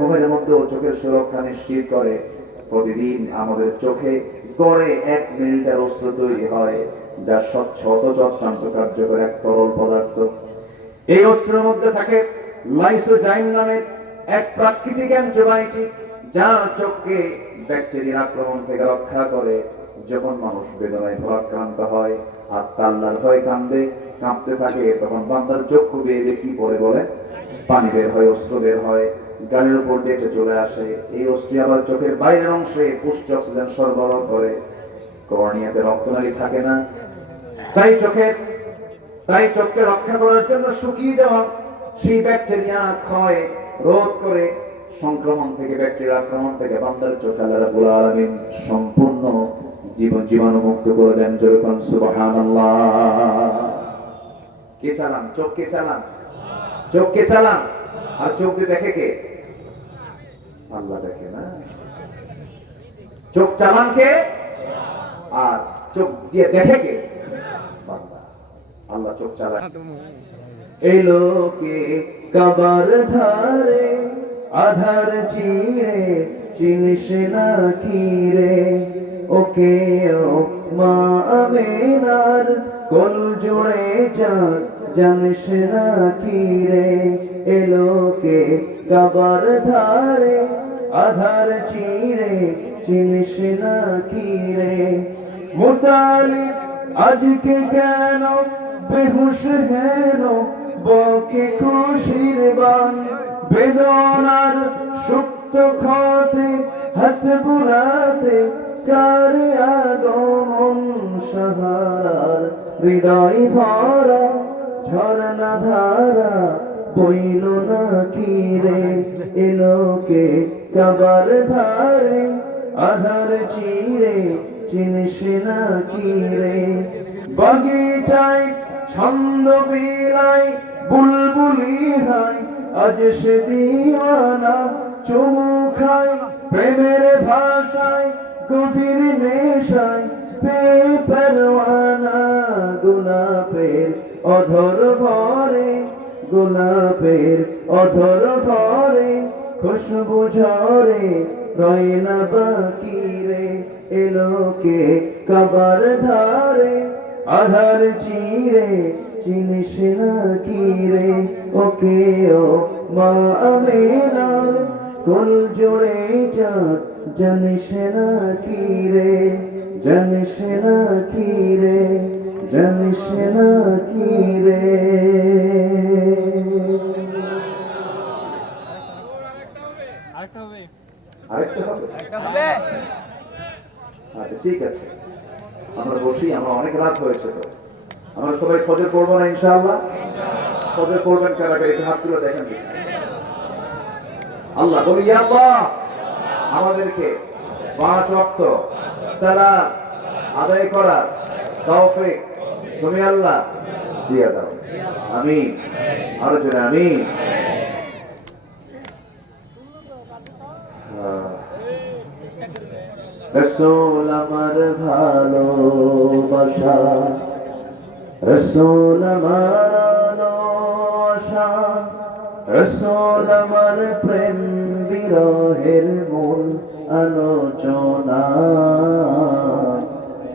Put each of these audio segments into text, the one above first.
ঘুমের মধ্যেও চোখের সুরক্ষা নিশ্চিত করে। প্রতিদিন আমাদের চোখে গড়ে 1 মিলিটার অস্ত্র তৈরি হয়, যা স্বচ্ছ অথচ অত্যন্ত কার্যকর এক তরল পদার্থ। এই অস্ত্রের মধ্যে থাকে লাইসোজাইম নামের এক প্রাকৃতিক অ্যান্টিবায়োটিক, যা চোখকে ব্যাকটেরিয়ার আক্রমণ থেকে রক্ষা করে। যখন মানুষ বেদনায় ভারাক্রান্ত হয়, আত্মা আল্লাহর ভয় কাঁপতে থাকে, তখন বান্দার চক্ষু বেয়ে কি পড়ে বলে? পানি বের হয়, অস্ত্র বের হয়, গালের উপর দিয়ে চলে আসে। এই অস্ত্র আবার চোখের বাইরের অংশে পুষ্টি অক্সিজেন সরবরাহ করে। কর্নিয়াতে রক্তনালী থাকে না, তাই চোখকে রক্ষা করার জন্য শুকিয়ে যাওয়া সেই ব্যাকটেরিয়া ক্ষয় রোধ করে সংক্রমণ থেকে, ব্যাকটেরিয়া আক্রমণ থেকে বান্দার চোখ আল্লাহ রাব্বুল আলামিন সম্পূর্ণ জীবাণু মুক্ত করে দেন। যেরকম সুবহানাল্লাহ। কে চালান? চোখকে চালান, চোখকে চালান। আর চোখ দিয়ে দেখে কে? আল্লাহ দেখে না? চোখ চালান কে? আর চোখ দিয়ে দেখে কে? বান্দা। আল্লাহ চোখ চালায়। এই লোকে কাবার ধারে আধার চিরে চিনিস না কি রে? ওকে ও মা আমেনার কোল জুড়ে চাঁদ জানিস না কি রে? এই লোকে কাবার ধারে আধার চিরে চিনিস না কি রে? মুতালিব আজকে কেন বেহুশ হেন বকে খুশির বান? বেদনার সুপ্ত ক্ষতে হাত বুলাতে কার আগমন? সাহারার হৃদয় ভরা ঝরনা ধারা বইল না কি রে? এলোকে কাবার ধারে আধার চিরে চিনিস না কি রে? বাগিচায় ছন্দ বিলায় বুলবুলি হায়, আজ সে দিওয়ানা চুমু খায় প্রেমের ভাষায় গভীর নেশায় পরওয়ানা। গোলাপের অধর ভরে, গোলাপের অধর ভরে খুশবু ঝরে রয় না বাকি রে? এলোকে কাবার ধারে আধার চিরে চিনিস না কি রে? ওকে ও মা আমেনার কোল জোড়ে চাঁদ জানিস না কি রে? জানিস না কি রে? জানিস না কি রে? আরেকটা হবে? আচ্ছা ঠিক আছে, আমরা বসি। আমরা অনেক রাত হয়েছে, তো আমরা সবাই ফজর পড়বো না ইনশাআল্লাহ? ফজর পড়বেন কারা কারা? একটু হাত তুলে দেখেন। আল্লাহ বলি, ইয়া আল্লাহ, আমাদেরকে 5 ওয়াক্ত সালাত আদায় করার তৌফিক তুমি আল্লাহ দিয়ে দাও। আমিন। আরো জোরে আমিন। রাসূল আমার ভালোবাসা, রাসূল আমার আশা, রাসূল আমার প্রেম বিরহের মূল আলোচনা,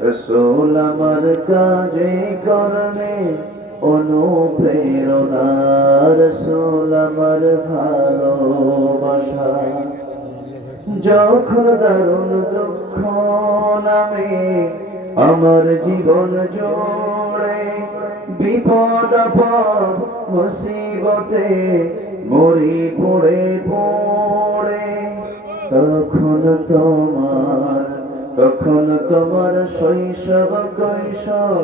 রাসূল আমার কাজে কর্মে অনুপ্রেরণা, রাসূল আমার ভালোবাসা। যখন দারুণ দুঃখ নামে আমার জীবন জোড়ে, বিপদ আপদ মুসিবতে মরি পড়ে পড়ে, তখন তোমার শৈশব কৈশোর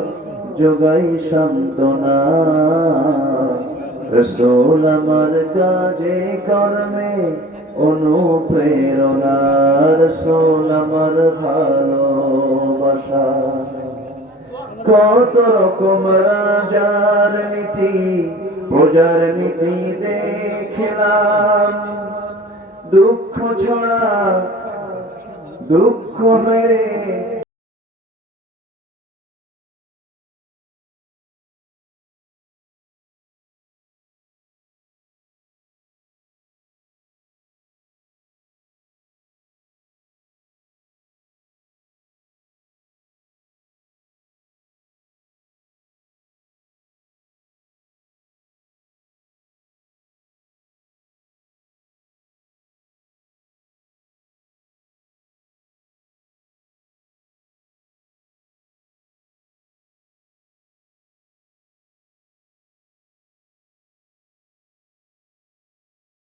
যোগাই সান্ত্বনা। রাসূল আমার কাজে কর্মে অনুপ্রেরণা, রাসূল আমার ভালোবাসা। কত রকম রাজার নীতি প্রজার নীতি দেখলাম, দুঃখ ছড়া দুঃখ মেরে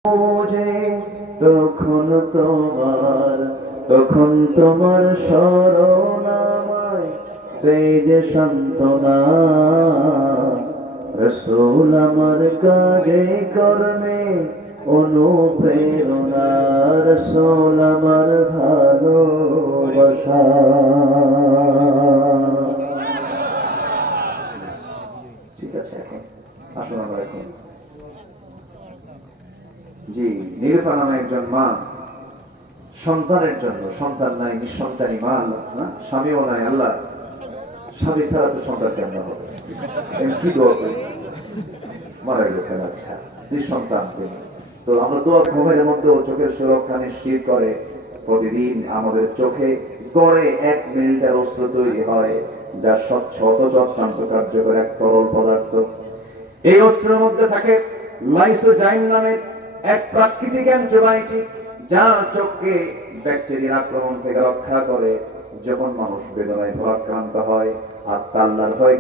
যে তখন তোমার তখন তোমার শরণ আমায় দেয় যে সান্ত্বনা, রাসূল আমার কাজে কর্মে অনুপ্রেরণা, রাসূল আমার ভালোবাসা। ঠিক আছে, এখন আসুন আমরা এখন জি নিরুফা নামে একজন মা সন্তানের জন্য, সন্তান নাই, নিঃসন্তানী মা, আল্লাহ না, স্বামীও নাই, আল্লাহ স্বামী ছাড়া তো সন্তান কেমন হবে, কি দোয়া করি, মারা গেছেন, আচ্ছা নিঃসন্তান তিনি। তো আমরা দোয়া ঘুমের মধ্যেও চোখের সুরক্ষা নিশ্চিত করে। প্রতিদিন আমাদের চোখে গড়ে 1 মিলিটার অস্ত্র তৈরি হয়, যা স্বচ্ছ অথচ অত্যন্ত কার্যকর এক তরল পদার্থ। এই অস্ত্রের মধ্যে থাকে লাইসোজাইম নামের এক প্রাকৃতিক অ্যান্টিবায়োটিক, যা চোখকে ব্যাকটেরিয়ার আক্রমণ থেকে রক্ষা করে। যখন মানুষ বেদনায় ভারাক্রান্ত হয়, আত্মা আল্লাহর ভয়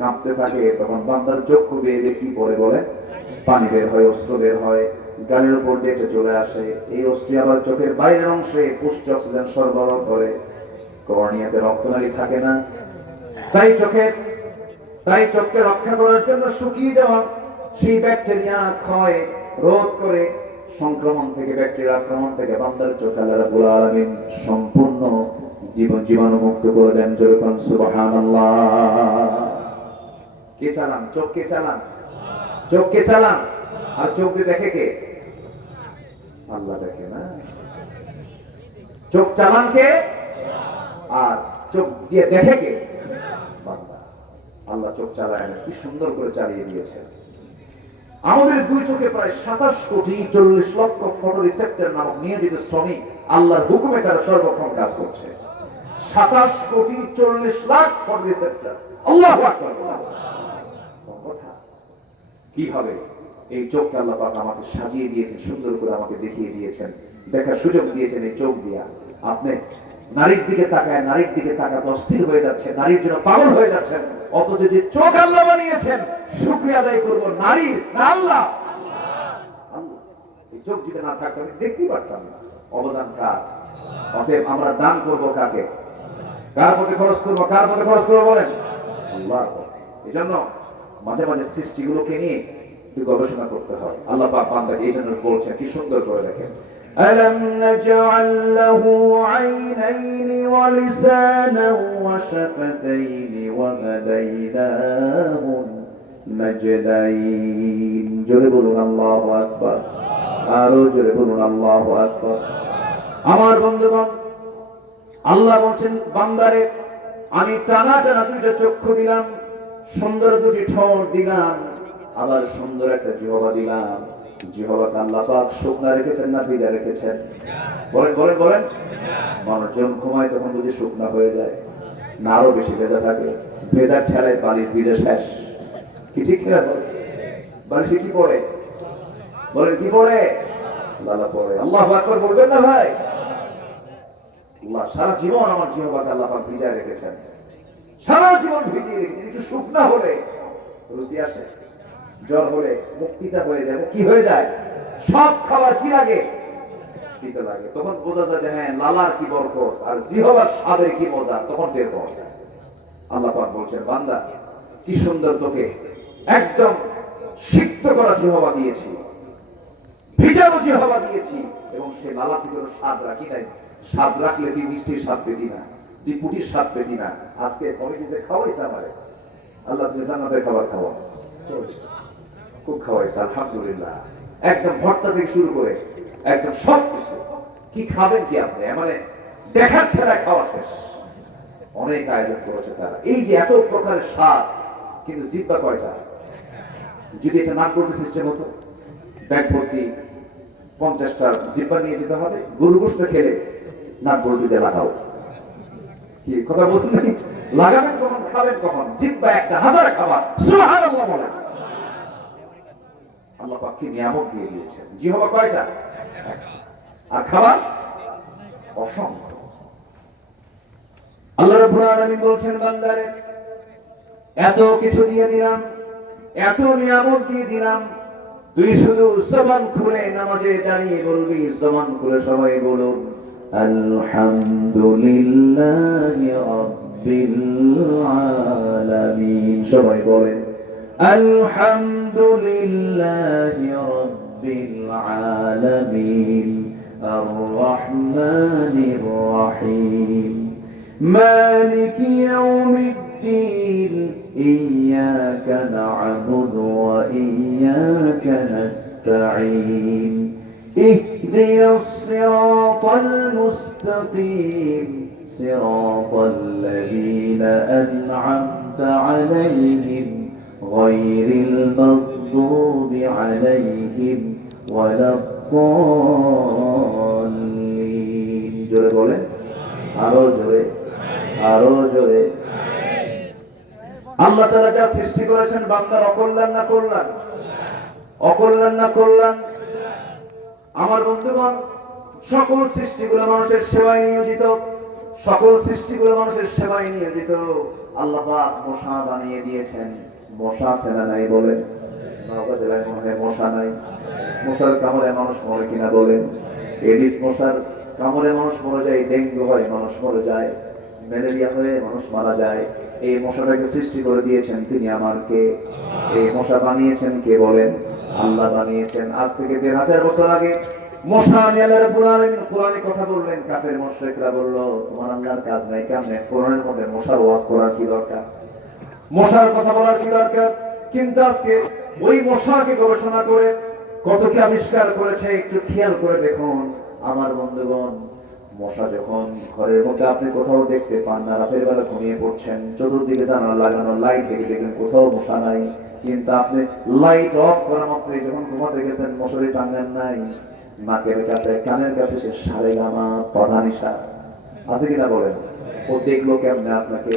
কাঁপতে থাকে, তখন বান্দার চক্ষু বেয়ে কি পড়ে বলে পানি বের হয়, অস্ত্র বের হয়, গালের উপর দিয়ে চলে আসে। এই অস্ত্র আবার চোখের বাইরের অংশে পুষ্টি অক্সিজেন সরবরাহ করে। কর্নিয়াতে রক্তনালী থাকে না, তাই চোখকে রক্ষা করার জন্য শুকিয়ে যাওয়া সেই ব্যাকটেরিয়া ক্ষয় রোধ করে সংক্রমণ থেকে, ব্যাকটেরিয়া আক্রমণ থেকে বান্দার চোখ আল্লাহ রাব্বুল আলামিন সম্পূর্ণ জীবাণু মুক্ত করে দেন। জোরে বলুন সুবহানাল্লাহ। কে চালান? চোখকে চালান, চোখকে চালান। আর চোখ দিয়ে দেখে কে? আল্লাহ দেখে না? চোখ চালান কে? আর চোখ দিয়ে দেখে কে? বান্দা। আল্লাহ চোখ চালায় না, কি সুন্দর করে চালিয়ে দিয়েছে। আমাদের দুই চোখে প্রায় 27 কোটি 40 লক্ষ ফটো রিসেপ্টর নামক নিয়োজিত শ্রমিক আল্লাহর হুকুমে তারা সর্বক্ষণ কাজ করছে। 27 কোটি 40 লাখ ফটো রিসেপ্টর। আল্লাহু আকবার। কথা কিভাবে এই চোখকে আল্লাহ পাক আমাকে সাজিয়ে দিয়েছেন, সুন্দর করে আমাকে দেখিয়ে দিয়েছেন, দেখার সুযোগ দিয়েছেন এই চোখ দিয়া। আপনি নারীর দিকে তাকাতে অস্থির হয়ে যাচ্ছে, নারীর জন্য পাগল হয়ে যাচ্ছেন, অথচ যে চোখ আল্লাহ বানিয়েছেন শুকরিয়া আদায় করব নারীর না আল্লাহ। এই চোখ যদি না থাকতো আমি দেখতেই পারতাম না। অবদান কার? অতএব আমরা দান করব কাকে? কার পথে খরচ করবো? কার পথে খরচ করবো বলেন? আল্লাহর পথে। এই জন্য মাঝে মাঝে সৃষ্টিগুলোকে নিয়ে একটু গবেষণা করতে হয়। আল্লাহ পাক বান্দাকে এই জন্য বলছেন, কি সুন্দর করে দেখেন, ألم نجعل له عينين ولسانا وشفتين وهديناه النجدين। জোরে বলুন আল্লাহু আকবার, আরো জোরে বলুন আল্লাহু আকবার। আমার বন্ধুগণ, আল্লাহ বলছেন বান্দারে আমি টানা দুইটা চক্ষু দিলাম, সুন্দর দুটি ঠোঁট দিলাম, আবার সুন্দর একটা জিহ্বা দিলাম। জিহ্বাকে আল্লাহ পাক শুকনা রেখেছেন না ভিজা রেখেছেন? বলেন বলেন বলেন। মানুষ যখন ঘুমায় তখন বুঝি শুকনা হয়ে যায় না, আরো বেশি ভেজা থাকে? ভেজার ঠেলায় বালিশ ভিজে শেষ। কি ঠিক কিনা? বালিশে কি পড়ে? বলেন কি পড়ে? লালা পড়ে। আল্লাহু আকবার বলবেন না ভাই? আল্লাহ সারা জীবন আমার জিহ্বাকে আল্লাহ পাক ভিজা রেখেছেন, সারা জীবন ভিজিয়ে রেখেছেন। একটু শুকনা হলে রুচি আসে, জ্বর হলে মুক্তিটা হয়ে যায়, কি হয়ে যায়? সব খাবার কি লাগে? দিতে লাগে। তখন বোঝা যায় যে হ্যাঁ লালার কি বরকত আর জিহ্বার স্বাদের কি মজা, তখন টের পাওয়া যায়। আল্লাহ পাক বলছেন বান্দা কি সুন্দর তোকে একদম সিক্ত করা জিহ্বা দিয়েছি, ভিজানো জিহ্বা দিয়েছি, এবং সে লালা থেকে স্বাদ রাখি নাই। স্বাদ রাখলে তুই মিষ্টির স্বাদ পেতি না, তুই পুটির স্বাদ পেতি না। আজকে কমিটিতে খাওয়াইছে আমারে, আল্লাহ তুমি জান্নাতের খাবার খাওয়া, খুব খাওয়াইছে আলহামদুলিল্লাহ। একদম ভর্তা থেকে শুরু করে একদম সব কিছু। কি খাবেন কি আপনি? মানে দেখার ঠেলা খাওয়া শেষ। অনেক আয়োজন করেছে তারা। এই যে এত প্রকারের স্বাদ, কিন্তু জিব্বা কয়টা? যদি এটা নাগবল্টু সিস্টেম হতো, ব্যাগ ভর্তি 50টা জিব্বা নিয়ে যেতে হবে, গরু গোশত খেলে নাগবল্টু দিয়ে লাগাও। কি কথা বলছেন? লাগাবেন কখন, খাবেন কখন? জিব্বা একটা, হাজার খাবার। সুবহানাল্লাহ বলেন। আল্লাহ পাক কি নিয়ামত দিয়ে দিয়েছেন। জিহ্বা কয়টা? আর খাবার অসংখ্য। আল্লাহ রাব্বুল আলামিন বলছেন বান্দারে এত কিছু দিয়ে দিলাম, এত নিয়ামত দিয়ে দিলাম, তুই শুধু জবান খুলে নামাজে দাঁড়িয়ে বলবি, জবান খুলে সবাই বলুন আলহামদুলিল্লাহি রাব্বিল আলামিন। সবাই বলেন আলহামদুলিল্লাহি রাব্বিল আলামিন আর রহমানির রহিম মালিকি ইয়াউমিদ্দিন ইয়্যাকা না'বুদু ওয়া ইয়্যাকা নাস্তাঈন اهدنا الصراط المستقيم صراط الذين أنعمت عليهم غير المغضوب عليهم ولا الضالين। জোরে বলেন, আরো জোরে, আরো জোরে। আল্লাহ তাআলা যা সৃষ্টি করেছেন বান্দার অকল্যাণ না কল্যাণ? অকল্যাণ না কল্যাণ? আমার বন্ধুগণ, সকল সৃষ্টিগুলো মানুষের সেবায় নিয়োজিত, সকল সৃষ্টিগুলো মানুষের সেবায় নিয়োজিত। আল্লাহ পাক মশা বানিয়ে দিয়েছেন। মশা সেনা নাই বলেন? নওগাঁ জেলায় মনে হয় মশা নাই। মশার কামড়ে মানুষ মরে কিনা বলেন? এডিস মশার কামড়ে মানুষ মরে যায়, ডেঙ্গু হয় মানুষ মরে যায়, ম্যালেরিয়া হয়ে মানুষ মারা যায়। এই মশাটাকে সৃষ্টি করে দিয়েছেন তিনি আমার কে? এই মশা বানিয়েছেন কে বলেন? আল্লাহ বানিয়েছেন। আজ থেকে ১,৫০০ বছর আগে মশা নিয়ে আল্লাহ রাব্বুল আলামিন কোরআনে কথা বললেন। কাফের মুশরিকরা বলল, তোমার আল্লাহর কাজ নাই কেমনে? কোরআনের মধ্যে মশার ওয়াজ করার কি দরকার? মশার কথা বলার কি দরকার? কিন্তু আজকে ওই মশাকে গবেষণা করে কত কি আবিষ্কার করেছে, একটু খেয়াল করে দেখুন আমার বন্ধুগণ। মশা যখন ঘরের মধ্যে আপনি কোথাও দেখতে পান না, রাতের বেলা ঘুমিয়ে পড়ছেন, চতুর্দিকে জানালা লাগানো, লাইট দেখে দেখবেন কোথাও মশা নাই। কিন্তু আপনি লাইট অফ করা মাত্রই যখন ঘুমাতে গেছেন, মশারি টাঙ্গান নাই, নাকের কাছে কানের কাছে সে সারেগামা পধানিশা আছে কিনা বলেন? ও দেখলো কেমনে আপনাকে?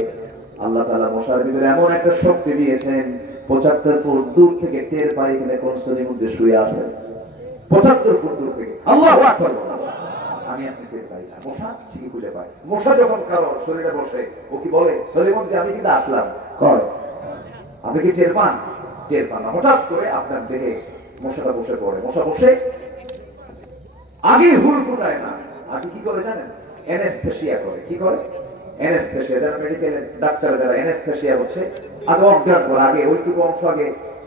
আল্লাহ তাআলা মশার ভিতরে এমন একটা শক্তি দিয়েছেন, ৭৫ ফুট দূর থেকে টের পাই এখানে কোন শ্রেণীর মধ্যে শুয়ে আছে। ৭৫ ফুট দূর থেকে আল্লাহু আকবার। আমি আপনি টের পাই না, মশা ঠিকই খুঁজে পাই। মশা যখন কারো শরীরে বসে, ও কি বলে শরীরের মধ্যে আমি কিন্তু আসলাম কয়? আপনি কি টের পান? টের পান না। হঠাৎ করে আপনার দেহে মশাটা বসে পড়ে। মশা বসে আগে হুল ফুটায় না, আগে কি করে জানেন? অ্যানেস্থেসিয়া করে। কি করে? অ্যানেস্থেসিয়া। যারা মেডিকেলের ডাক্তার, যারা অ্যানেস্থেসিয়া হচ্ছে, আগে অজ্ঞান করে, আগে ওইটুকু অংশ আগে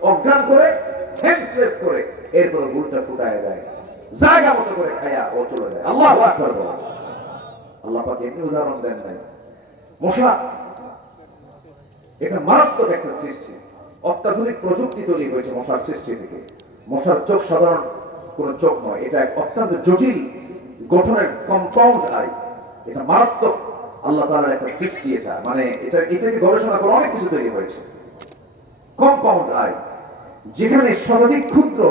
অজ্ঞান করে, সেন্সলেস করে, এরপর হুলটা ফুটায় দেয়, জায়গা মতো করে খায়া ও চলে যায়। আল্লাহু আকবার বলেন। আল্লাহ পাক এমনি উদাহরণ দেন নাই। মশা এটা মারাত্মক একটা সৃষ্টি। অত্যাধুনিক প্রযুক্তি তৈরি হয়েছে মশার সৃষ্টি থেকে। মশার চোখ সাধারণ কোন চোখ নয়, এটা এক অত্যন্ত জটিল গঠনের কম্পাউন্ড আই। এটা মারাত্মক আল্লাহ তাআলার একটা সৃষ্টি। এটা মানে এটাকে গবেষণা করে অনেক কিছু তৈরি হয়েছে। কম্পাউন্ড আই, যেখানে শতাধিক ক্ষুদ্র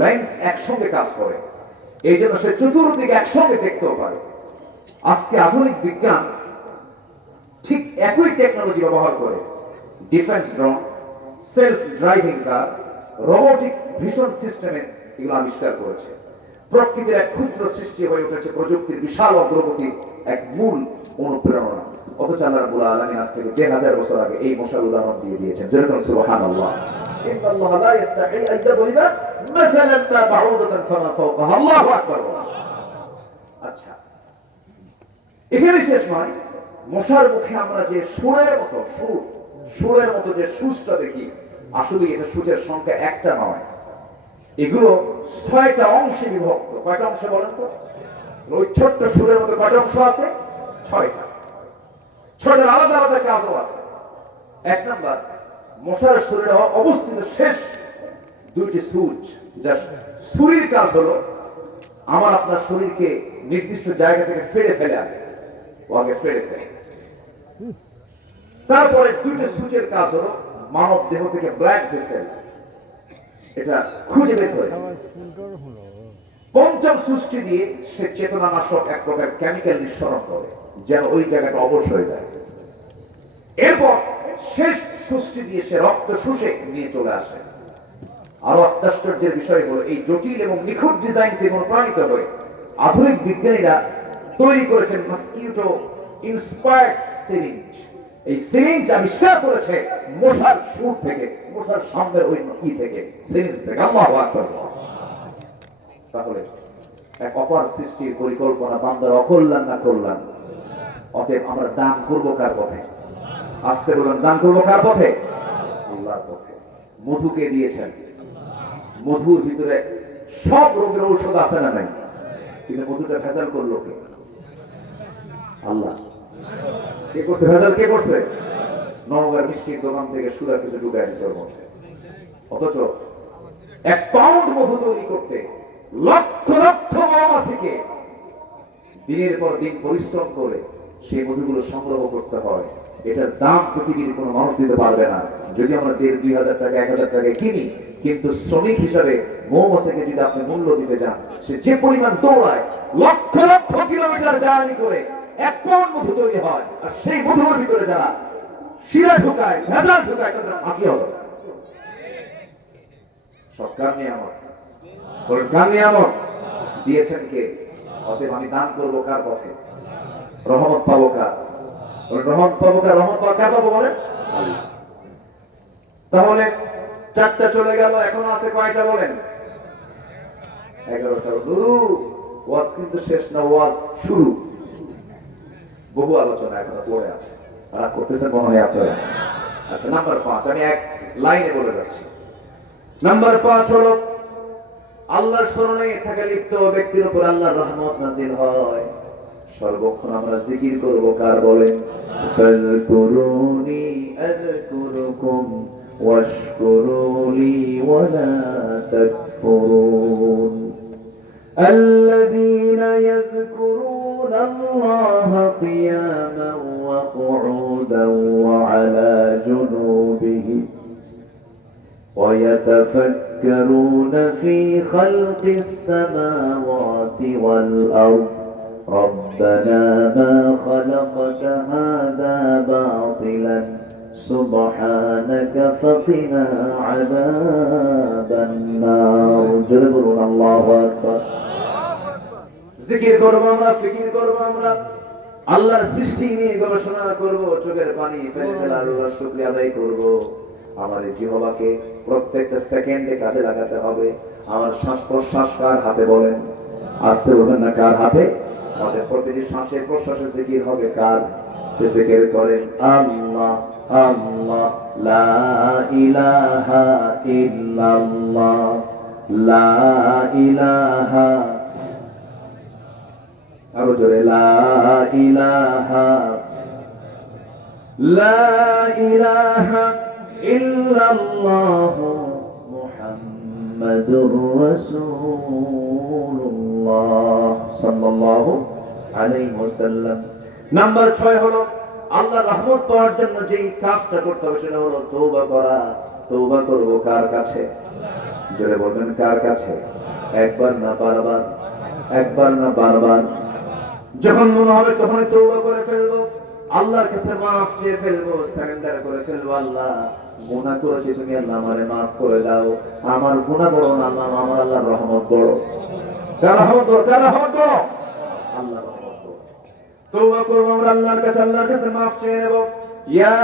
লেন্স একসঙ্গে কাজ করে, এই জন্য সে চতুর্দিকে একসঙ্গে দেখতেও পারে। আজকে আধুনিক বিজ্ঞান ঠিক একই টেকনোলজি ব্যবহার করে ডিফেন্স ড্রোন, সেলফ ড্রাইভিং কার, রোবোটিক ভিশন সিস্টেমে এগুলো আবিষ্কার করেছে। প্রকৃতির এক ক্ষুদ্র সৃষ্টি হয়ে উঠেছে প্রযুক্তির বিশাল অগ্রগতির এক মূল অনুপ্রেরণা। অথচ আল্লাহ রাব্বুল আলামিন আজ থেকে ১,০০০ বছর আগে এই মশার উদাহরণ দিয়ে দিয়েছেন। যেরকম সুবহানাল্লাহ, ইন্নাল্লাহা লা ইস্তাহি আন ইয়াদরিবা মাসালান মা বাউদাতান ফামা ফাওকাহা। আল্লাহু আকবার। আচ্ছা, এখানে শেষ নয়। মশার মুখে আমরা যে সুরের মতো যে সুরটা দেখি, আসলে এটা সুরের সংখ্যা একটা নয়, এগুলো ৬টা অংশে বিভক্ত। কয়টা অংশে বলেন তো? ওই ছোট্ট সুরের মধ্যে কয়টা অংশ আছে? ৬টা। ৬টার আলাদা আলাদা কাজও আছে। ১ নাম্বার, মশার শরীরে অবস্থিত শেষ ২টি সুচ, যা সুরির কাজ হলো আমার আপনার শরীরকে নির্দিষ্ট জায়গা থেকে ফেলে ফেলে আনে, ও আগে ফেলে ফেলে। তারপরে ২টি সুচের কাজ হলো মানব দেহ থেকে ব্লাড ভেসেল এটা খুঁজে বের করে। ৫ম সুচটি দিয়ে সে চেতনানাশক এক প্রকার কেমিক্যাল নিঃসরণ করে, যেন ওই জায়গাটা অবশ হয়ে যায়। এরপর শেষ সুচটি দিয়ে সে রক্ত শুষে নিয়ে চলে আসে। আরো আশ্চর্যের বিষয় হলো, এই জটিল এবং নিখুঁত ডিজাইন থেকে অনুপ্রাণিত হয়ে আধুনিক বিজ্ঞানীরা তৈরি করেছেন মসকিউটো ইন্সপায়ার্ড সিরিঞ্জ। এই সিরিঞ্জ আবিষ্কার করেছে মশার সুর থেকে, মশার সামনের ওই কি থেকে, সিরিঞ্জ থেকে। আল্লাহু আকবার। তাহলে এক অপার সৃষ্টির পরিকল্পনা বান্দার অকল্যাণ না কল্যাণ? অতএব আমরা দান করবো কার পথে? আসতে বলুন, দান করবো কার পথে? আল্লাহর পথে। মধুকে দিয়েছেন, মধুর ভিতরে সব রোগের ঔষধ আছে না নাই? কিন্তু মধুটা ভেজাল করলো কে? আল্লাহ। কে করছে ভেজাল? কে করছে? নওগাঁর মিষ্টির দোকান থেকে সুরা কিছু ঢুকায় দিচ্ছে ওর মধ্যে। অথচ 1 পাউন্ড মধু তৈরি করতে লক্ষ লক্ষ মৌমাছিকে দিনের পর দিন পরিশ্রম করে সেই মধুগুলো সংগ্রহ করতে হয়। এটার দাম পৃথিবীর কোনো মানুষ দিতে পারবে না। যদি আমরা 1,500-2,000 টাকা 1,000 টাকায় কিনি, কিন্তু শ্রমিক হিসাবে মৌমাছিকে যদি আপনি মূল্য দিতে যান, সে যে পরিমাণ দৌড়ায়, লক্ষ লক্ষ কিলোমিটার জার্নি করে 1 পাউন্ড মধু তৈরি হয়, আর সেই মধুর ভিতরে যারা শিরা ঢুকায়, ভেজাল ঢুকায়, তাদের ফাঁকি হবে। সব কার নিয়ামত? কার নিয়ামত? দিয়েছেন কে? অতএব আমি দান করবো কার পথে? রহমত পাবো কার? রহমত পাবো কার? রহমত পাবো কার পাবো বলেন? তাহলে 4টা চলে গেল, এখনো আছে কয়টা বলেন? 11টা। ওয়াজ কিন্তু শেষ না, ওয়াজ শুরু। বহু আলোচনা এখনো পড়ে আছে, রাগ করতেছেন মনে হয় আপনারা। আচ্ছা, নাম্বার 5 আমি এক লাইনে বলে যাচ্ছি। নাম্বার 5 হলো আল্লাহর স্মরণে থাকা লিপ্ত ব্যক্তির উপর আল্লাহর রহমত নাযিল হয়। সর্বক্ষণ আমরা জিকির করব কার বলেন? ফাযকুরুনি আযকুরুকুম ওয়াশকুরুলি ওয়ালা তাকফুরুন। আল্লাযীনা ইয়াযকুরুনা আল্লাহা কিয়ামান ওয়া কুউদান ওয়া আলা জুনুবিহিম ويتفكرون في خلق السماوات والأرض ربنا ما خلقت هذا باطلا سبحانك فقنا عذاب النار. جلبرون الله أكبر. জিকির করব আমরা, ফিকির করব আমরা, আল্লাহর সৃষ্টি নিয়ে গবেষণা করব, চোখের পানি ফেলে ফেলে আল্লাহর শুকরিয়া আদায় করব। আমার এই জিহ্বাকে প্রত্যেকটা সেকেন্ডে কাজে লাগাতে হবে। আমার শ্বাস প্রশ্বাস কার হাতে বলেন? আসতে বলবেন না, কার হাতে? আমাদের প্রতিটি শ্বাসে প্রশ্বাসে জিকির হবে কার? জিকির করেন আল্লাহ আল্লাহ, লা ইলাহা ইল্লাল্লাহ, লা ইলাহা, আরো জোরে, লা ইলাহা, লা ইলাহা ইল্লাল্লাহু মুহাম্মাদুর রাসূলুল্লাহ সাল্লাল্লাহু আলাইহি ওয়াসাল্লাম। নাম্বার 6 হলো আল্লাহর রহমত পাওয়ার জন্য যেই কাজটা করতে হবে সেটা হলো তওবা করা। তওবা করব কার কাছে? জোরে বলবেন, কার কাছে? একবার না বারবার? একবার না বারবার? যখন মনে হবে তখনই তওবা করে ফেলবো, আল্লাহর কাছে মাফ চেয়ে ফেলবো, সারেন্ডার করে ফেলবো। আল্লাহ, গুনাহ করেছি, তুমি আল্লাহ আমারে মাফ করে দাও। আমার গুনাহ বড় না আল্লাহ, আমার আল্লাহর রহমত বড়। কার রহমত বড়? কার রহমত বড়? আল্লাহর রহমত বড়। তওবা করব আমরা আল্লাহর কাছে মাফ চেয়ে নেব। ইয়া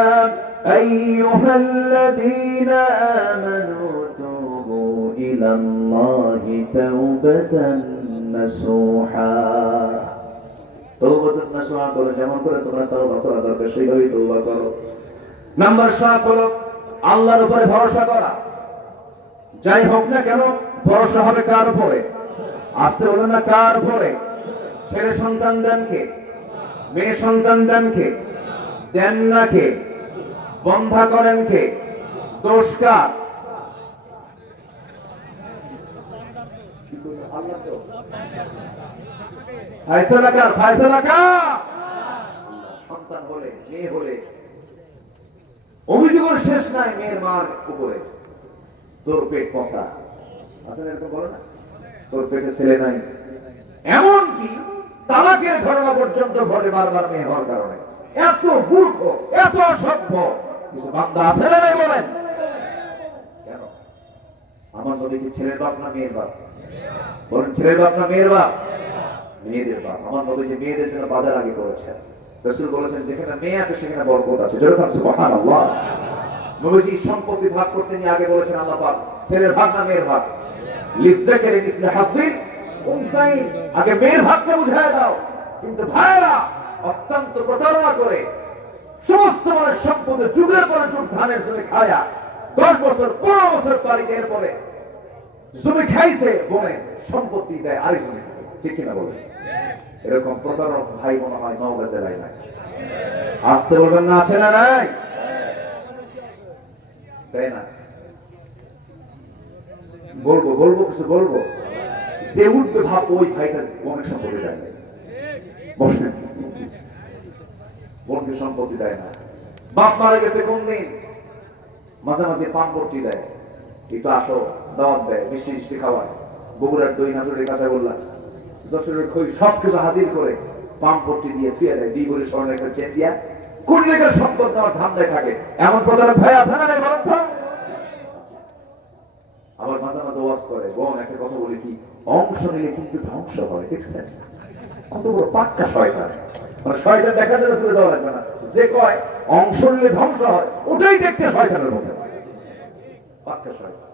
আইয়ুহাল্লাযীনা আমানু তুবু ইলাল্লাহি তাওবাতান নাসুহা। তওবাতুন নাসুহা করো, যেমন করে তোমরা তওবা করা দরকার সেইভাবেই তওবা করো। নাম্বার 7 হলো আল্লাহর উপরে ভরসা করা। যাই হোক না কেন, ভরসা হবে কার উপরে? আসতে হলো না, কার উপরে? ছেলে সন্তান দেন কে? মেয়ে সন্তান দেন কে? দেন না কে? বন্ধা করেন কে? দোষ কার? আল্লাহ তো। ফায়সালা কার? ফায়সালা কার? সন্তান হলে, মেয়ে হলে অভিযোগের শেষ নাই মেয়ের মার উপরে। তোর পেট পচা, আপনারা এরকম বলে না? তোর পেটে ছেলে নাই। এমনকি তালাকের ঘটনা পর্যন্ত ঘটে বারবার মেয়ে হওয়ার কারণে। এত মূর্খ, এত অসভ্য কিছু বান্দা আছে না বলেন? কেন? আমার নবী কি ছেলের বাপ না মেয়ের বাপ? বলেন, ছেলের বাপ না মেয়ের বাপ? মেয়েদের বাপ। আমার নবী যে মেয়েদের জন্য বাজার আগে করেছেন, রাসূল বলেছেন যেখানে মেয়ে আছে সেখানে বরকত আছে। যেরকম সুবহানাল্লাহ। নবীজি সম্পত্তি ভাগ করতে নিয়ে আগে বলেছেন আল্লাহ পাক ছেলের ভাগ না মেয়ের ভাগ, লিযযাকারি মিসলু হাযযিল উনসাইন, আগে মেয়ের ভাগটা বুঝায় দাও। কিন্তু ভাইরা অত্যন্ত প্রতারণা করে সমস্ত মানুষ সম্পদের যুগের পরে যুগ ধানের জমি খায়া 10 বছর 15 বছর বাড়িতে এরপরে জমি খাইছে বনে সম্পত্তি দেয় আরেকজনে, ঠিক কিনা বলে? এরকম প্রতারক ভাই মনে হয় নওগাঁ জেলায় নাই। আসতে বলবেন না, আছে না নাই? তাই না? বলবো বলবো কিছু বলবো, যে উঠবে ভাব ওই ভাইটার বোনের সম্পত্তি দেয় না, বসেন বোনকে সম্পত্তি দেয় না। বাপ মারা গেছে কোন দিন, মাঝে মাঝে পাম্পটি দেয়, একটু আসো দাওয়াত দেয়, মিষ্টি মিষ্টি খাওয়ায়, বগুড়ার দই নাটুরের কাঁচা গোল্লা যশোরের খই সবকিছু হাজির করে পাম্পটি দিয়ে থুয়ে দেয়, দুই বলে স্মরণের একটা চেন দিয়া কোটি টাকার সম্পদ দেওয়ার ধান্দায় থাকে। এমন প্রতারক ভাই আছে না? আবার মাঝে মাঝে ওয়াজ করে, বোন একটা কথা বলি কি, অংশ নিলে কিন্তু ধ্বংস হয়। দেখছেন কত বড় পাক্কা শয়তান, মানে শয়তান দেখার জন্য তুলে দেওয়া লাগবে না, যে কয় অংশ নিলে ধ্বংস হয় ওটাই দেখতে শয়তানের মতো পাক্কা শয়তান।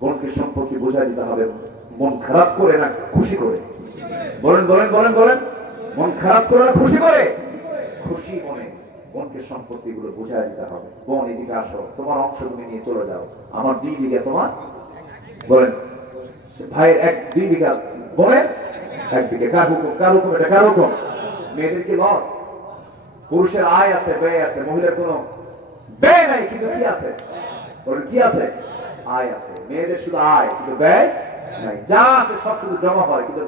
বোনকে সম্পর্কে বোঝাই দিতে হবে, মন খারাপ করে না খুশি করে। বলেন বলেন বলেন বলেন, মন খারাপ করে না খুশি করে? খুশি মনে বোনকে সম্পত্তি গুলো বোঝাই দিতে হবে। বোন এদিকে আসো, তোমার অংশ তুমি নিয়ে চলে যাও, আমার 2 বিঘা তোমার। বলেন ভাইয়ের 1-2 বিঘা, বোনের 1 বিঘা। কার হুকুম? কার হুকুম? এটা কার হুকুম? মেয়েদের কি লস? পুরুষের আয় আছে, ব্যয় আছে, মহিলার কোনো ব্যয় নাই, কিন্তু কি আছে? বলেন কি আছে? আয় আছে। মেয়েদের শুধু আয় কিন্তু ব্যয় নাই, যা আছে সব শুধু জমা হয়, কিন্তু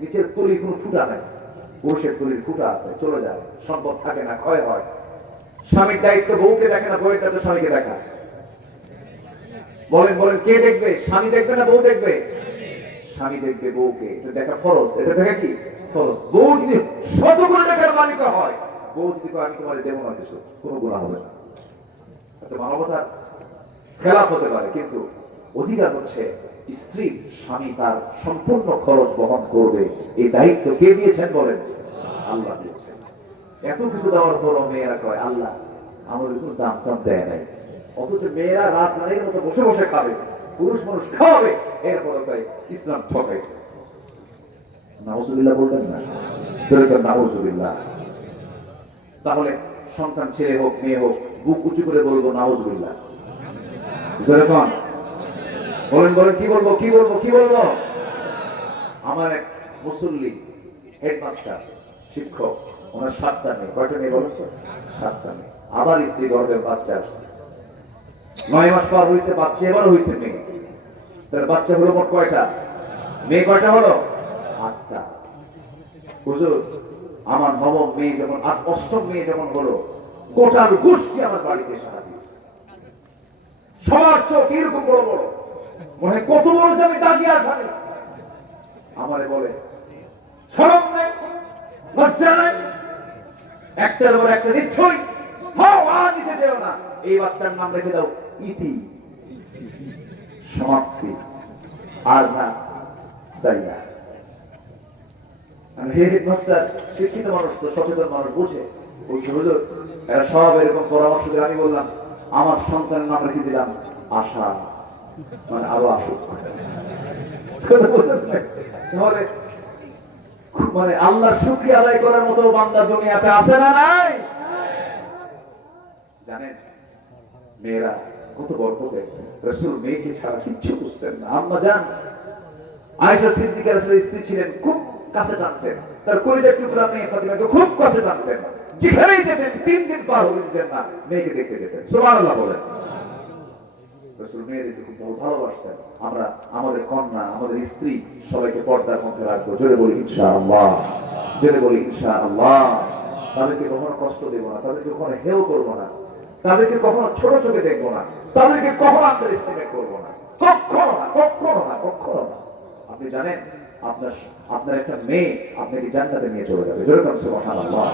নিচের তলির কোনো ফুটা নাই। পুরুষের তলির ফুটা আছে, চলে যায়, সম্পদ থাকে না, ক্ষয় হয়। স্বামীর দায়িত্ব বউকে দেখে না, বউয়ের দায়িত্ব স্বামীকে দেখা। বলেন বলেন কে দেখবে? স্বামী দেখবে না বউ দেখবে? স্বামী দেখবে বউকে, এটা দেখা ফরজ। এটা দেখা কি ফরজ। বউ যদি 100 কোটি টাকার মালিক হয়, বউ যদি আমি তোমার দেবো না কিছু, কোনো গুনাহ হবে না। এত মানবতার খেলাফ হতে পারে, কিন্তু অধিকার হচ্ছে স্ত্রীর স্বামী তার সম্পূর্ণ খরচ বহন করবে। এই দায়িত্ব কে দিয়েছেন বলেন? আল্লাহ দিয়েছেন। এত কিছু দেওয়ার পরও মেয়েরা কয় আল্লাহ আমাদের কোনো দাম টাম দেয় নাই, অথচ মেয়েরা রাজধানীর মতো বসে বসে খাবে, পুরুষ মানুষ খাওয়াবে, এরপরে কয় ইসলাম ঠকাইছে। নাউজুবিল্লাহ বলবেন না? সেরকম নাউজুবিল্লাহ। তাহলে সন্তান ছেলে হোক মেয়ে হোক, বুক উঁচু করে বলবো নাউজুবিল্লাহ। যেরকম বলেন বলেন কি বলবো কি বলবো কি বলবো? আমার এক মুসল্লি হেডমাস্টার শিক্ষক, ওনার 7টা মেয়ে। কয়টা মেয়ে বলেন তো? 7টা মেয়ে। আবার স্ত্রী গর্ভের বাচ্চা আসছে, 9 মাস পর হয়েছে বাচ্চা, এবার হয়েছে মেয়ে। তার বাচ্চা হলো মোট কয়টা? মেয়ে কয়টা হলো? 8টা। হুজুর আমার 9ম মেয়ে যখন, 8ম মেয়ে যখন হলো, গোটাল গোষ্ঠী আমার বাড়িতে এসে হাজির। সবার চোখ এরকম বড় বড়, মনে হয় কত বড় যে আমি দাঁড়িয়ে আসানি। আমারে বলে শরম নেই, লজ্জা নেই, একটার পর একটা নিশ্চয়ই আর নিতে যেও না, এই বাচ্চার নাম রেখে দাও ইতি, সমাপ্তি, আর না সাইয়া। হেডমাস্টার শিক্ষিত মানুষ তো, সচেতন মানুষ, বুঝে। হুজুর এরা সব এরকম পরামর্শ দিয়ে আমি বললাম আমার সন্তানের নাম রেখে দিলাম আশা, মানে আরো আসুক। তাহলে মানে আল্লাহর শুকরিয়া আদায় করার মতো বান্দা দুনিয়াতে আছে না নাই? জানেন মেয়েরা কত বরকত। রাসূল মেয়েকে ছাড়া কিচ্ছু বুঝতেন না। আম্মা জান আয়েশা সিদ্দিকা রাসূলের স্ত্রী ছিলেন, খুব কাছে টানতেন, তার কলিজার টুকরা মেয়ে ফাতিমাকে খুব কাছে টানতেন, যেখানেই যেতেন 3 দিন পার হতে দিতেন না, মেয়েকে দেখতে যেতেন। সুবহানাল্লাহ বলেন। রাসূল মেয়েদেরকে খুব ভালোবাসতেন। আমরা আমাদের কন্যা, আমাদের স্ত্রী সবাইকে পর্দার মধ্যে রাখবো। জোরে বলি ইনশাআল্লাহ, জোরে বলি ইনশাআল্লাহ। তাদেরকে কখনো কষ্ট দেব না, তাদেরকে কখনো হেয় করবো না, তাদেরকে কখনো ছোট চোখে দেখবো না, তাদেরকে কখনো আন্ডার এস্টিমেট করবো না, কখনো না, কখনো না, কখনো না। আপনি জানেন আপনার একটা মেয়ে আপনাকে জান্নাতে নিয়ে চলে যাবে। যেরকম সুবহানাল্লাহ।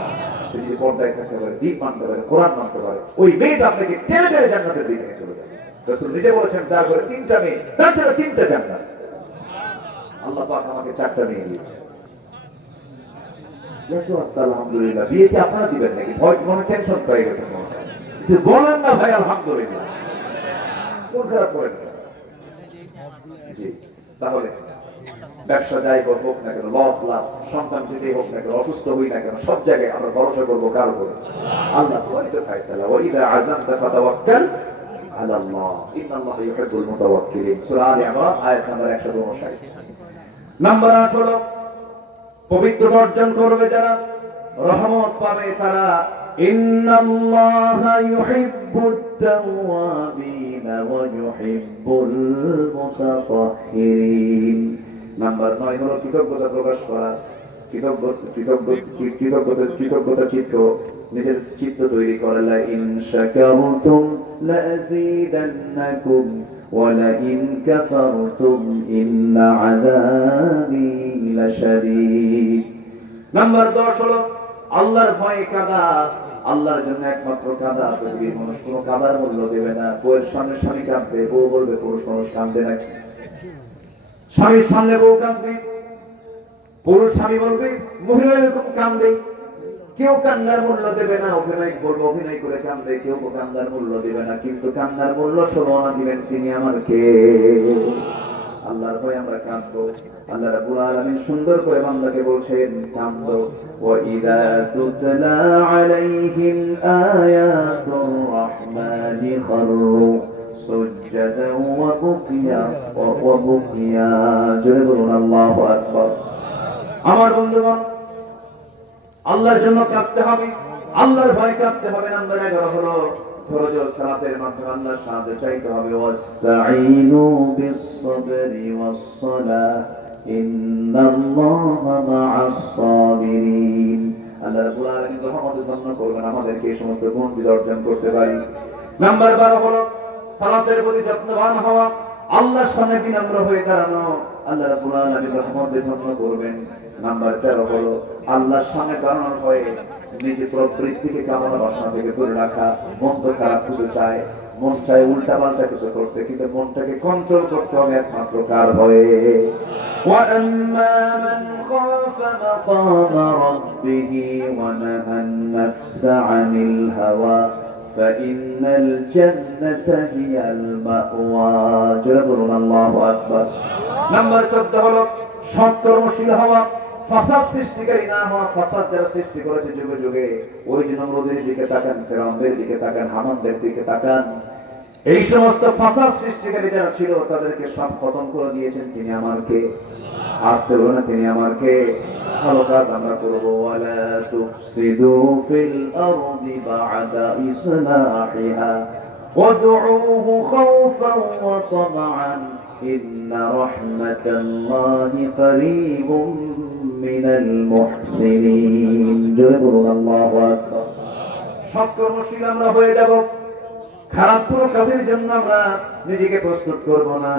সে যদি পর্দায় থাকতে পারে, দিন মানতে পারে, কোরআন মানতে পারে, ওই মেয়েটা আপনাকে টেনে টেনে জান্নাতের দিকে নিয়ে চলে যাবে। রাসূল নিজে বলেছেন যার ঘরে 3টা মেয়ে তার জন্য 3টা জান্নাত। আল্লাহ পাক আমাকে 4টা মেয়ে দিয়েছে। আলহামদুলিল্লাহ। বিয়ে কি আপনারা দিবেন নাকি? ভয় মনে টেনশন পেয়ে গেছে মনে হয়। বলেন না ভাই আলহামদুলিল্লাহ, মন খারাপ করেন না। জি, তাহলে ব্যবসা যাই হোক না কেন, লস লাভ, সন্তান যেটাই হোক না কেন, অসুস্থ হই না কেন, সব জায়গায় আমরা ভরসা করবো কার উপরে? আল্লাহ। তো ফায়সালা, ওয়া ইযা আযামতা ফাতাওয়াক্কাল আলাল্লাহ, ইন্নাল্লাহা ইউহিব্বুল মুতাওয়াক্কিলিন। সূরা আলে ইমরান আয়াত নাম্বার 159। নাম্বার 8 হলো পবিত্রতা অর্জন করবে যারা, রহমত পাবে তারা। ইন্নাল্লাহা ইউহিব্বুত তাওয়াবিন ওয়া ইউহিব্বুল মুতাতাহহিরিন। নাম্বার 9 হলো কৃতজ্ঞতা প্রকাশ করা। কৃতজ্ঞতা চিত্ত, নিজের চিত্ত তৈরি করা। লা ইন শাকারতুম লাযীদান্নাকুম ওয়া লা ইন কাফারতুম ইন্না আযাবী লাশাদীদ। নাম্বার 10 হলো আল্লাহর ভয়ে কাঁদা। আল্লাহর জন্য একমাত্র কাঁদা। পৃথিবীর মানুষ কোনো কাঁদার মূল্য দেবে না। বউয়ের সামনে স্বামী কাঁদবে, বউ বলবে পুরুষ মানুষ কাঁদবে নাকি? স্বামীর সামনে বউ কাঁদবে, পুরুষ স্বামী বলবে মহিলা এরকম কাঁদবে। কেউ কান্নার মূল্য দেবে না। অভিনয় বলবো, অভিনয় করে কাঁদবে, কেউ কান্নার মূল্য দেবে না। কিন্তু কান্নার মূল্য ষোলনা দিবেন তিনি আমার কে? আল্লাহর ভয়ে আমরা কাঁদবো। আল্লাহ রাব্বুল আলামিন সুন্দর করে বান্দাকে বলছেন কাঁদো। ওয়া ইযা তুতলা আলাইহিম আয়াতুর রাহমানি খাররু সুজদান ওয়া বুকিয়া ওয়া বুকিয়া। জোরে বলুন আল্লাহু আকবার। আমার বন্ধুগণ, আল্লাহর জন্য কাঁদতে হবে, আল্লাহর ভয় কাঁদতে হবে। নাম্বার 11 হলো ধৈর্য, সালাতের মাধ্যমে আল্লাহর সাহায্য চাইতে হবে। ওয়াস্তাঈনু বিস-সাবরি ওয়াস-সালাহ ইন্নাল্লাহা মা'আস সাবিরিন। আল্লাহ রাব্বুল আলামিন রহমতে ধন্য করবেন আমাদেরকে এই সমস্ত গুণ যদি অর্জন করতে পারি। নাম্বার 12 হলো সালাতের প্রতি যত্নবান হওয়া, আল্লাহর সামনে বিনম্র হয়ে দাঁড়ানো। আল্লাহ রাব্বুল আলামিন রহমতে ধন্য করবেন। নাম্বার 13 হলো আল্লাহর সামনে দাঁড়ানোর ভয়ে নিজের প্রবৃত্তিকে কামনা বাসনা থেকে দূরে রাখা। মন তো খারাপ কিছু চায়, মন চায় উল্টা পাল্টা কিছু করতে, কিন্তু মনটাকে কন্ট্রোল করতে হবে একমাত্র কার ভয়ে? وَأَمَّا مَنْ خَافَ مَقَامَ رَبِّهِ وَنَهَى النَّفْسَ عَنِ الْهَوَى فَإِنَّ الْجَنَّةَ هِيَ الْمَأْوَى। জোরে বলুন আল্লাহু আকবার। নাম্বার 14 হলো সৎকর্মশীল হওয়া, ফাসাদ সৃষ্টিকারী না হওয়া। ফাসাদ যারা সৃষ্টি করেছে যুগে যুগে, ওই যে নমরুদের দিকে তাকান, ফেরাউনদের দিকে তাকান, হামানদের দিকে তাকান, এই সমস্ত ফাসাদ সৃষ্টিকারী যারা ছিল তাদেরকে সব খতম করে দিয়েছেন তিনি আমার কে? আসতে বলো না তিনি আমার কে? ভালো কাজ আমরা করবো। ওয়ালা তুফসিদু ফিল আরদি বা'দা ইসলাহিহা ওয়াদউহু খাওফান ওয়া তামআন ইন্না রাহমাতাল্লাহি কারীবুম মিনাল মুহসিনিন। জোরে বলুন আল্লাহু আকবার। সৎকর্মশীল আমরা হয়ে যাব, খারাপ কোনো কাজের জন্য আমরা নিজেকে প্রস্তুত করব না।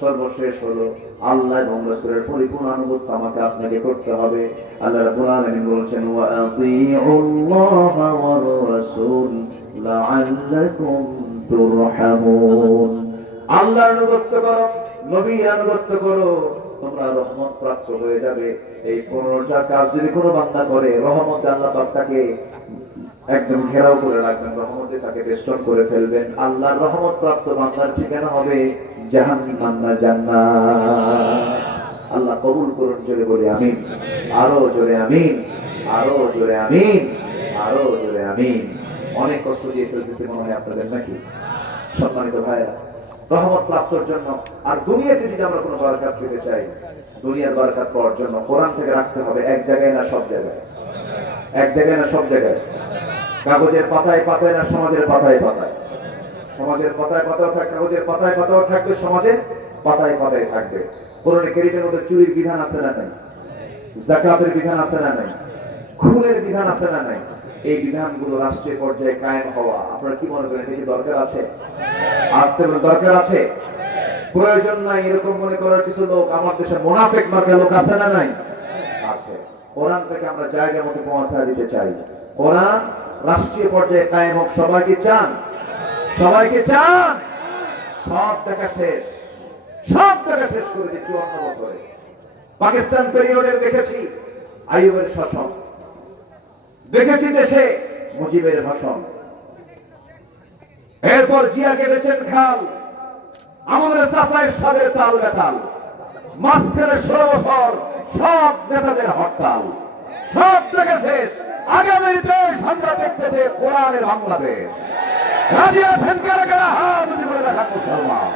সর্বশেষ হলো আল্লাহ এবং রাসূলের পরিপূর্ণ আনুগত্য আমাকে আপনাকে করতে হবে। আল্লাহ রাব্বুল আলামিন বলেছেন ওয়া আতিউল্লাহা ওয়ার রাসূল লাআল্লাকুম তুরহামুন। আল্লাহর আনুগত্য করো, নবীর আনুগত্য করো, তোমরা রহমত প্রাপ্ত হয়ে যাবে। এই 15টা কাজ যদি কোনো বান্দা করে, রহমত আল্লাহ পাক তাকে একদম ঘেরাও করে রাখবেন, রহমতে তাকে বেষ্টন করে ফেলবেন। আল্লাহর রহমত প্রাপ্ত বান্দার ঠিকানা হবে জাহান্নাম না জান্নাত। আল্লাহ কবুল করুন। জোরে বলি আমিন। আরো জোরে আমিন, আরো জোরে আমিন, আরো জোরে আমিন। অনেক কষ্ট দিয়ে ফেলতেছি মনে হয় আপনাদের নাকি? সম্মানিত ভাইরা, রহমত প্রাপ্তর জন্য আর দুনিয়াতে যদি আমরা কোনো বরকত পেতে চাই, দুনিয়ার বরকত পাওয়ার জন্য কোরআন থেকে রাখতে হবে এক জায়গায় না সব জায়গায়? এক জায়গায় না সব জায়গায়? কাগজের পাতায় পাতায় না সমাজের পাতায় পাতায়? সমাজের পাতায় পাতাও থাকবে, কাগজের পাতায় পাতাও থাকবে, সমাজের পাতায় পাতায় থাকবে। কোরআনে কারীমের মধ্যে চুরির বিধান আছে না নাই? যাকাতের বিধান আছে না নাই? খুনের বিধান আছে না নাই? এই বিধানগুলো রাষ্ট্রীয় পর্যায়ে কায়েম হওয়া, আপনারা কি মনে করেন এটা কি দরকার আছে? আসতে দরকার আছে? প্রয়োজন নাই এরকম মনে করার কিছু লোক আমার দেশে মুনাফিক মার্কা লোক আছে না নাই? আছে। কোরআনটাকে আমরা জায়গা মতো পৌঁছা দিতে চাই। কোরআন রাষ্ট্রীয় পর্যায়ে কায়েম হোক। সবাইকে চান? সবাইকে চান? সব দেখা শেষ, সব দেখা শেষ করে দিচ্ছি 54 বছরে। পাকিস্তান পিরিয়ডের দেখেছি আইয়ুবের শাসন, দেখেছি দেশে মুজিবের ভাষণ, এরপর জিয়া কেটেছেন খাল, আমাদের চাচায়ের সাথে তাল বেতাল, মাঝখানে 16 বছর সব নেতাদের হরতাল, সব থেকে শেষ আগামী দেশ আমরা দেখতেছে কোরআনের বাংলাদেশ। রাজি আছেন কারা কারা? হাত উঁচু করে রাখা মুসলমান।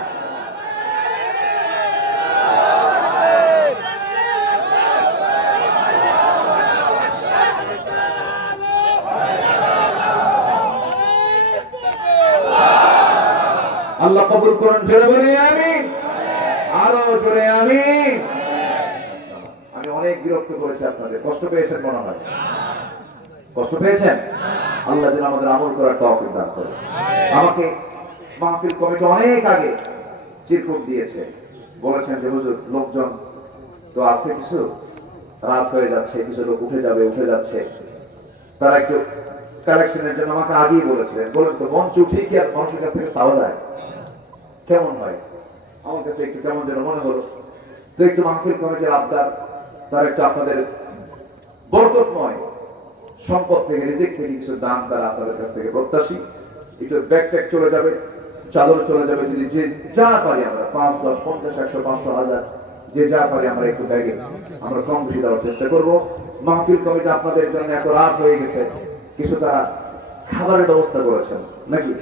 আল্লাহ কবুল করুন, জোরে বলি আমিন, আরো জোরে আমিন। আমি অনেক বিরক্ত করেছি আপনাদের, কষ্ট পেয়েছেন মনে হয়, কষ্ট পেয়েছেন। আল্লাহ যেন আমাদের আমল করার তৌফিক দান করে। আমাকে মাহফিল কমিটি অনেক আগে চিরকুট দিয়েছে, বলেছেন যে হুজুর লোকজন তো আছে, কিছু রাত হয়ে যাচ্ছে, কিছু লোক উঠে যাচ্ছে, তারা একটু কালেকশনের জন্য আমাকে আগেই বলেছিলেন। বলেন তো মঞ্চ উঠে কি আর মানুষের কাছ থেকে চাওয়া যায়? কেমন হয়? আমার কাছে একটু কেমন যেন মনে হলো। তো একটু মাহফিল কমিটির আবদার, তারা একটু আপনাদের বরকতময় সম্পদ থেকে, রিজিক থেকে কিছু দান তারা আপনাদের কাছ থেকে প্রত্যাশী। একটু ব্যাগ ট্যাগ চলে যাবে, চাদর চলে যাবে, যদি যে যা পারি আমরা 5, 10, 50, 100, 500, 1000 যে যা পারি আমরা একটু ব্যাগে আমরা কম বেশি দেওয়ার চেষ্টা করব। মাহফিল কমিটি আপনাদের জন্য এত রাত হয়ে গেছে, কিছু তারা খাবারের ব্যবস্থা করেছেন নাকি?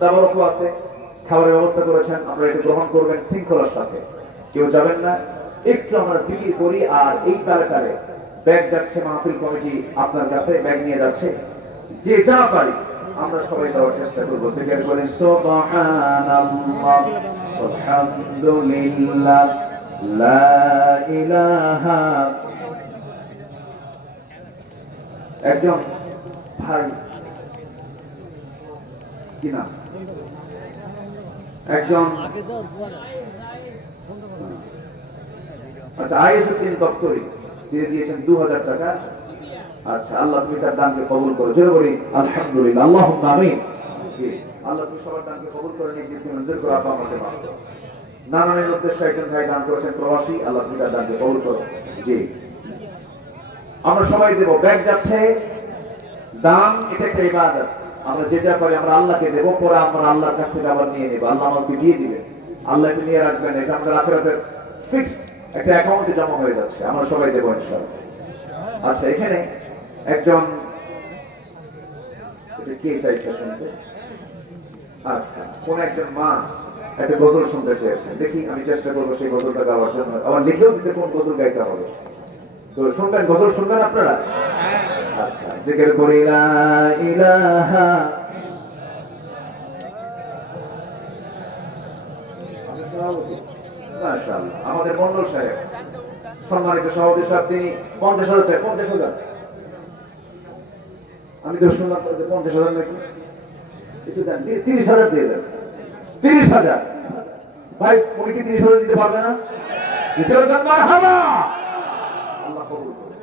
তাবারকও আছে, খাবারের ব্যবস্থা করেছেন, আপনারা একটু গ্রহণ করবেন শৃঙ্খলার সাথে, কেউ যাবেন না। একটু আমরা জিকির করি, আর এই তালে তালে ব্যাগ যাচ্ছে, মাহফিল কমিটি আপনার কাছে ব্যাগ নিয়ে যাচ্ছে, যে যা পারি আমরা সবাই দেওয়ার চেষ্টা করবো। জিকির করে সুবহানাল্লাহ আলহামদুলিল্লাহ লা ইলাহা। একজন ভাই, কি নাম? একজন আচ্ছা আইএসউদ্দিন দপ্তরি, তিনি দিয়েছেন 2000 টাকা। আচ্ছা, আল্লাহ তুমি তার দানকে কবুল করো, জোরে বলি আলহামদুলিল্লাহ, আল্লাহুম্মা আমিন। জি, আল্লাহ তুমি সবার দানকে কবুল করে নিয়ে দিন, মঞ্জুর করো, আপা আমাকে মাফ করো। নানানের উদ্দেশ্যে একজন ভাই দান করেছেন প্রবাসী, আল্লাহ তুমি তার দানকে কবুল করো। জি, আমরা সবাই দেব, ব্যাগ যাচ্ছে, দান এটা একটা ইবাদত, আমরা যে যা পারি আমরা আল্লাহকে দেব, পরে আমরা আল্লাহর কাছ থেকে আবার নিয়ে নেব, আল্লাহ আমাকে দিয়ে দিবেন, আল্লাহ একটু নিয়ে রাখবেন, এটা আমাদের আখিরাতের ফিক্সড একটা অ্যাকাউন্টে জমা হয়ে যাচ্ছে, আমরা সবাই দেব ইনশাআল্লাহ। আচ্ছা, এখানে একজন, এটা কে চাইছে শুনতে? আচ্ছা, কোন একজন মা একটা গজল শুনতে চেয়েছেন, দেখি আমি চেষ্টা করবো সেই গজলটা গাওয়ার জন্য, আবার লিখেও দিচ্ছে কোন গজল গাইতে হবে। তো শুনবেন, গজল শুনবেন আপনারা? আচ্ছা, জিকির করি লা ইলাহা। মাশাআল্লাহ, আমাদের মন্ডল সাহেব, সম্মানিত সভাপতি সাহেব, তিনি 50,000 চাই। 50,000 আমি তো শুনলাম 50,000 নাকি, একটু দেন, 30,000 দিয়ে দেন। 30,000 ভাই, উনি কি 30,000 দিতে পারবে না? দিতে পারবেন? মারহাবা, আল্লাহ কবুল করুন।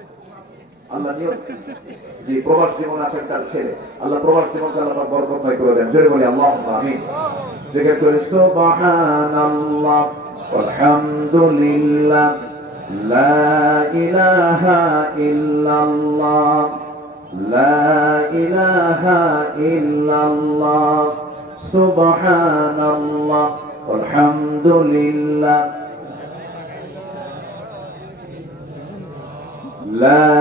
আল্লাহ নিয়ত, যে প্রবাস জীবন আছেন তার ছেলে, আল্লাহ প্রবাস জীবনকে আল্লাহ বরকতময় করে দেন, জোরে বলি আল্লাহুম্মা আমিন। জিকির করে সুবহানাল্লাহ আলহামদুলিল্লাহ লা ইলাহা ইল্লাল্লাহ লা ইলাহা ইল্লাল্লাহ সুবহানাল্লাহ আলহামদুলিল্লাহ লা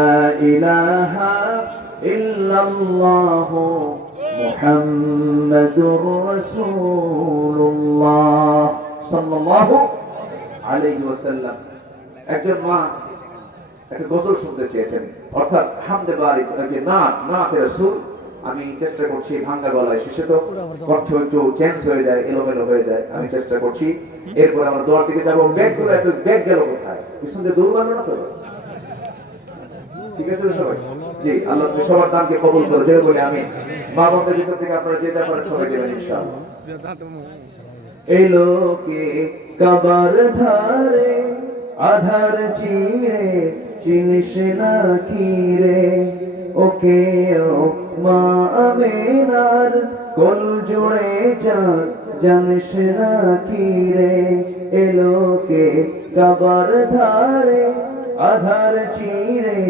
ইলাহা ইল্লাল্লাহ মুহাম্মাদুর রাসূলুল্লাহ সাল্লাল্লাহু আলাইহি ওয়াসাল্লাম। একজন মা একটা গজল শুনতে চেয়েছেন, অর্থাৎ হামদে বারি, নাতে রাসূল। আমি চেষ্টা করছি ভাঙ্গা গলায়, শেষে তো কণ্ঠ একটু চেঞ্জ হয়ে যায়, এলোমেলো হয়ে যায়, আমি চেষ্টা করছি। এরপর আমরা দোয়ার দিকে যাবো। ব্যাগগুলো একটু, ব্যাগ গেল কোথায়? পিছন দিয়ে দৌড় মারবে না তো? ঠিক আছে সবাই? জি, আল্লাহ তুমি সবার দানকে কবুল করো, জোরে বলি আমিন। মা বোনদের ভিতর থেকে আপনারা যে যা পারেন সবাই দেবেন ইনশাআল্লাহ। এই লোকে কাবার ধারে আধার চিরে চিনিস না কি রে, ওকে ও মা আমেনার কোল জুড়ে জানিস না কি রে। এ লোকে কাবার ধারে আধার চিরে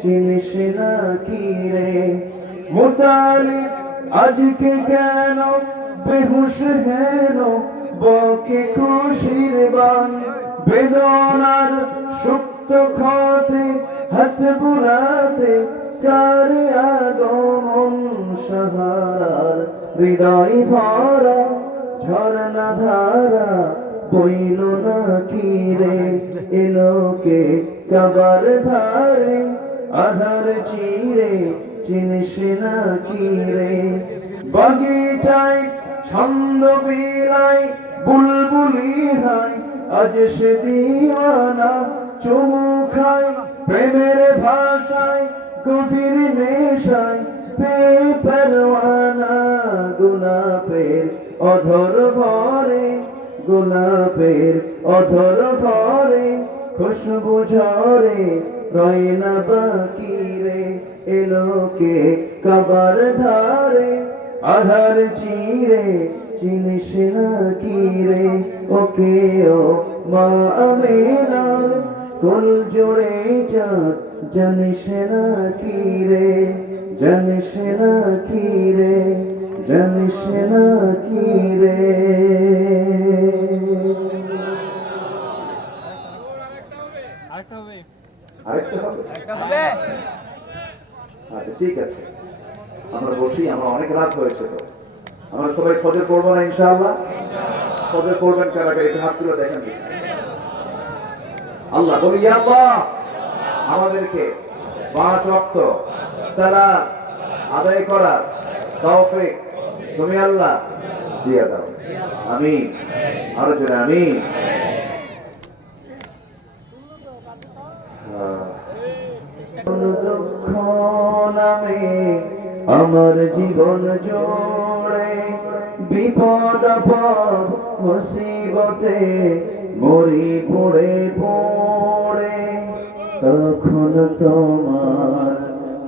চিনিস না কি রে মুতালিব আজকে কেন বেহুশ হেন বকে খুশির বান বেদনার সুপ্ত ক্ষতে হাত বুলাতে কার আগমন সাহারার হৃদয় ভরা ঝরনা ধারা বইল না কি রে এলোকে কাবার ধারে আধার চিরে চিনিস না কি রে বাগিচায় ছন্দ বিলায় বুলবুলি হায় আজ সে দিওয়ানা চুমু খায় প্রেমের ভাষায় গভীর নেশায় পরওয়ানা গোলাপের অধর ভরে গোলাপের অধর ভরে খুশবু ঝরে রয় না বাকি রে এলোকে কাবার ধারে আধার চিরে চিনিস না কি রে ওকে ও মা আমেনার কোল জোড়ে চাঁদ জানিস না কি রে জানিস না কি রে জানিস না কি রে আরেকটা হবে আচ্ছা ঠিক আছে আমরা বসি আমরা অনেক রাত হয়েছে তো আমরা সবাই ফজর পড়বো না ইনশাআল্লাহ ফজর পড়বেন কারা একটু হাত তুলে দেখেন আল্লাহ বলি ইয়া আল্লাহ আমাদেরকে 5 ওয়াক্ত সালাত আদায় করার তৌফিক তুমি আল্লাহ দিয়ে দাও আমিন আরো জোরে আমিন দুঃখ নামে আমার জীবন জোড়ে বিপদ আপদ মুসিবতে মরি পড়ে পড়ে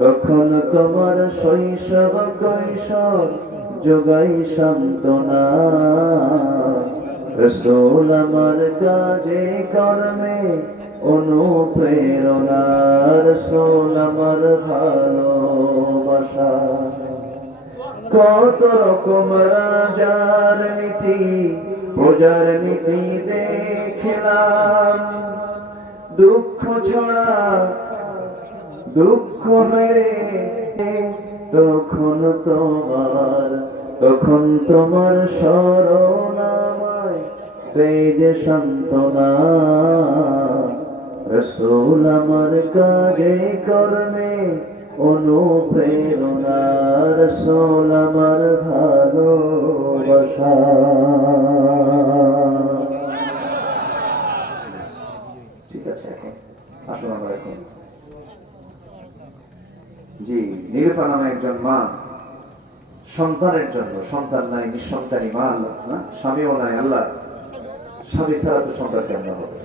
তখন তোমার শৈশব কৈশোর যোগাই সান্ত্বনা রাসূল আমার কাজে কর্মে অনুপ্রেরণা রাসূল আমার ভালোবাসা কত রকম রাজার নীতি প্রজার নীতি দেখলাম দুঃখ ছড়া দুঃখ মেরে তখন তোমার স্মরণ আমায় পেয়ে সান্ত্বনা রাসূল আমার কাজে কর্মে অনুপ্রেরণা রাসূল আমার ভালোবাসা ঠিক আছে এখন আসুন আমরা এখন জি নিরুফা নামে একজন মা সন্তানের জন্য সন্তান নাই নিঃসন্তানী মা আল্লাহ না স্বামীও নাই আল্লাহ স্বামী ছাড়া তো সন্তান কেমন হবে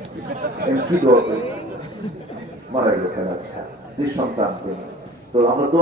কি দোয়া করি মারা গেছেন আচ্ছা নিঃসন্তান তিনি তো আমরা দোয়া